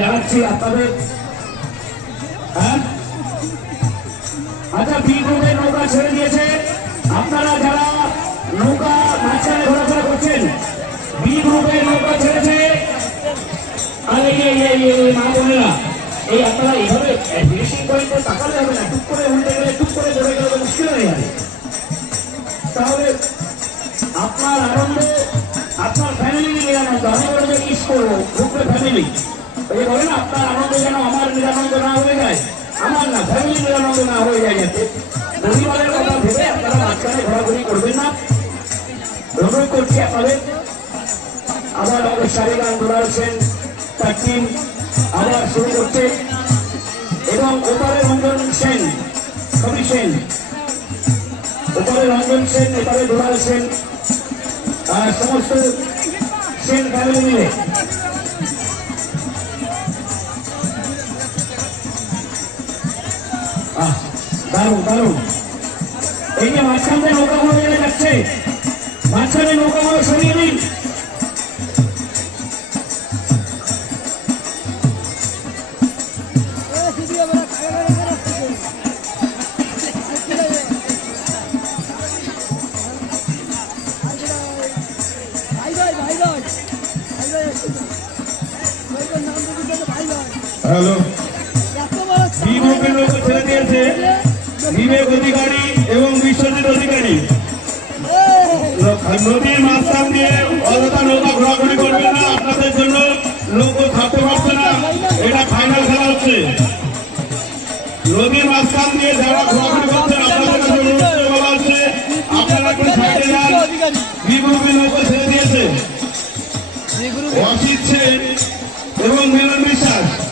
জানাচ্ছি আপনাদের। হ্যাঁ, আচ্ছা, বি গ্রুপের নৌকা ছেড়ে দিয়েছে। আপনারা যারা নৌকা মাঝখানে ঘোরাফেরা করছেন, বি গ্রুপের নৌকা ছেড়েছে। আর মা বোনেরা, এই আপনারা এইভাবে ফিনিশিং পয়েন্টে তাকালে হবে না। টুক করে উল্টে গেলে, টুক করে ধরে গেলে মুশকিল হয়ে যাবে। তাহলে আপনার আনন্দ, আপনার ফ্যামিলি নিয়ে আনন্দ। আমি বলবো ইস করবো গ্রুপের ফ্যামিলি, ওই বলে না, আপনার আনন্দ যেন আমার নিরানন্দ না হয়ে যায়, আমার না ফ্যামিলি নিরানন্দ না হয়ে যায়। যাতে পরিবারের কথা ভেবে আপনারা মাঝখানে ঘোরাঘুরি করবেন না, অনুরোধ করছি আপনাদের। আবার আমাদের শারীরান দুলাল সেন তার টিম আবার শুরু করছে, এবং ওপারে রঞ্জন সেন, কবি সেন, ওপারে রঞ্জন সেন, এপারে দুলাল সেন, আর সমস্ত সেন ফ্যামিলি মিলে দারুণ দারুণ। এই যে মাঝখানে নৌকাগুলো নিয়ে যাচ্ছে, মাঝখানে নৌকাগুলো সরিয়ে দিন। হ্যালো, বিবেকের লোক ছেড়ে দিয়েছে বিবেক অধিকারী এবং বিশ্বজিৎ অধিকারী। নদীর মাঝখান দিয়ে অযথা নৌকা ঘোরাঘুরি করবেন না, আপনাদের জন্য লোক থাকতে পারছে না। এটা ফাইনাল খেলা হচ্ছে। নদীর মাঝখান দিয়ে যারা ঘোরাঘুরি করছেন আপনাদের কাছে অনুরোধ বলা হচ্ছে, আপনারা একটু সাইডে যান। বিবেকের লোক